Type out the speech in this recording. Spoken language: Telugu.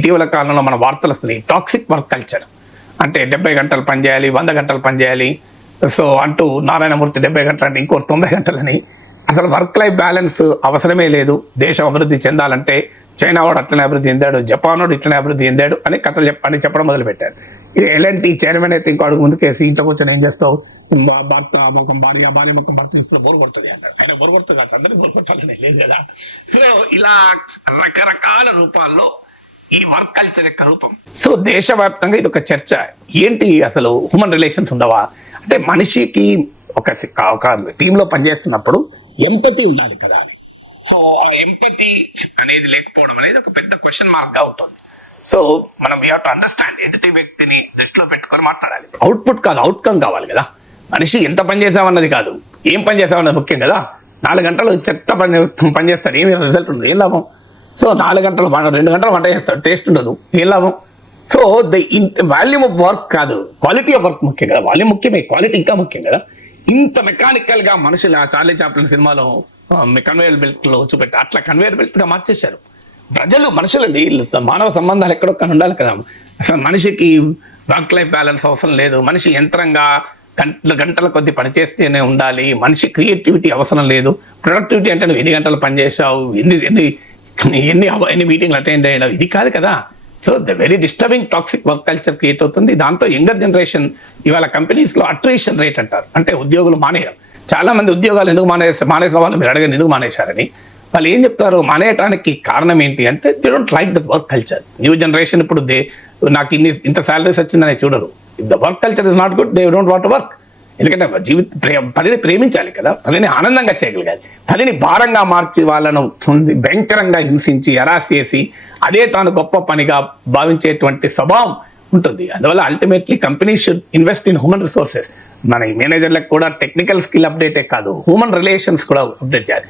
ఇటీవల కాలంలో మన వార్తలు వస్తున్నాయి. టాక్సిక్ వర్క్ కల్చర్ అంటే డెబ్బై గంటలు పనిచేయాలి వంద గంటలు పనిచేయాలి సో అంటూ నారాయణమూర్తి డెబ్బై గంటలు అంటే ఇంకో తొంభై గంటలని. అసలు వర్క్ లైఫ్ బ్యాలెన్స్ అవసరమే లేదు. దేశం అభివృద్ధి చెందాలంటే చైనా వాడు అట్లనే అభివృద్ధి చెందాడు జపాన్ వాడు ఇట్లనే అభివృద్ధి చెందాడు అని కథలు చెప్పని చెప్పడం మొదలుపెట్టారు. ఇది ఎలాంటి చైర్మన్ అయితే ఇంకో అడుగు ముందుకేసి ఇంట్లో కూర్చొని ఏం చేస్తావు? భర్త ముఖం భార్య భార్య ముఖం భర్త చూస్తే బోరు కొడుతుంది అంటారు. ఆయన బోరు కొడుతుంది కాదు అందరినీ బోరు కొట్టాలని లేదు? కదా సో ఇలా రకరకాల రూపాల్లో ఈ వర్క్ కల్చర్ యొక్క రూపం. సో దేశవ్యాప్తంగా ఇది ఒక చర్చ. ఏంటి అసలు హ్యూమన్ రిలేషన్స్ ఉండవా? అంటే మనిషికి ఒక ఒక టీంలో పనిచేస్తున్నప్పుడు ఎంపతి ఉండాలి కదా. సో ఆ ఎంపతి అనేది లేకపోవడం అనేది ఒక పెద్ద క్వశ్చన్ మార్క్గా ఉంటుంది. సో మనం వీ టు అండర్స్టాండ్ ఎదుటి వ్యక్తిని దృష్టిలో పెట్టుకొని మాట్లాడాలి. అవుట్పుట్ కాదు అవుట్కమ్ కావాలి కదా. మనిషి ఎంత పని చేసామన్నది కాదు. ఏం పని చేసామన్నది ముఖ్యం కదా. నాలుగు గంటలు చెత్త పని పని చేస్తాడు ఏమి రిజల్ట్ ఉండదు ఏం లాభం? సో నాలుగు గంటలు రెండు గంటలు వంట చేస్తాడు టేస్ట్ ఉండదు ఏం లాభం? So the volume of work కాదు క్వాలిటీ ఆఫ్ వర్క్ ముఖ్యం కదా వాల్యూమ్ ముఖ్యమే క్వాలిటీ ఇంకా ముఖ్యం కదా. ఇంత మెకానికల్గా మనుషులు ఆ చార్లీ చాప్లిన్ సినిమాలో కన్వేయర్ బెల్ట్లో చూపెట్టి అట్లా కన్వేయర్ బెల్ట్గా మార్చేశారు. ప్రజలు మనుషులండి మానవ సంబంధాలు ఎక్కడొక్కడ ఉండాలి కదా. అసలు మనిషికి వర్క్ లైఫ్ బ్యాలెన్స్ అవసరం లేదు మనిషి యంత్రంగా గంటల గంటల కొద్ది పని చేస్తేనే ఉండాలి మనిషి క్రియేటివిటీ అవసరం లేదు. ప్రొడక్టివిటీ అంటే నువ్వు ఎన్ని గంటలు పనిచేసావు ఎన్ని ఎన్ని ఎన్ని ఎన్ని మీటింగ్లు అటెండ్ అయ్యావు ఇది కాదు కదా. So the very disturbing toxic work culture create అవుతుంది. దాంతో యంగర్ జనరేషన్ ఇవాళ కంపెనీస్లో రేట్ అంటారు. అంటే ఉద్యోగులు మానేయడం. చాలా మంది ఉద్యోగాలు ఎందుకు మానేసి మానేసిన వాళ్ళు మీరు అడగండి ఎందుకు మానేశారని. వాళ్ళు ఏం చెప్తారు? మానేయటానికి కారణం ఏంటి అంటే they don't like the work culture new generation ఇప్పుడు దే నాకు ఇన్ని ఇంత సాలరీస్ వచ్చిందని చూడరు. The work culture is not good they don't want work ఎందుకంటే జీవిత ప్రే- పనిని ప్రేమించాలి కదా. పనిని ఆనందంగా చేయగలగాలి. తల్లిని భారంగా మార్చి వాళ్ళను భయంకరంగా హింసించి ఎరాస్ చేసి అదే తాను గొప్ప పనిగా భావించేటువంటి స్వభావం ఉంటుంది. అందువల్ల ultimately company should invest in human resources మన మేనేజర్లకు కూడా టెక్నికల్ స్కిల్ అప్డేటే కాదు హ్యూమన్ రిలేషన్స్ కూడా అప్డేట్ చేయాలి.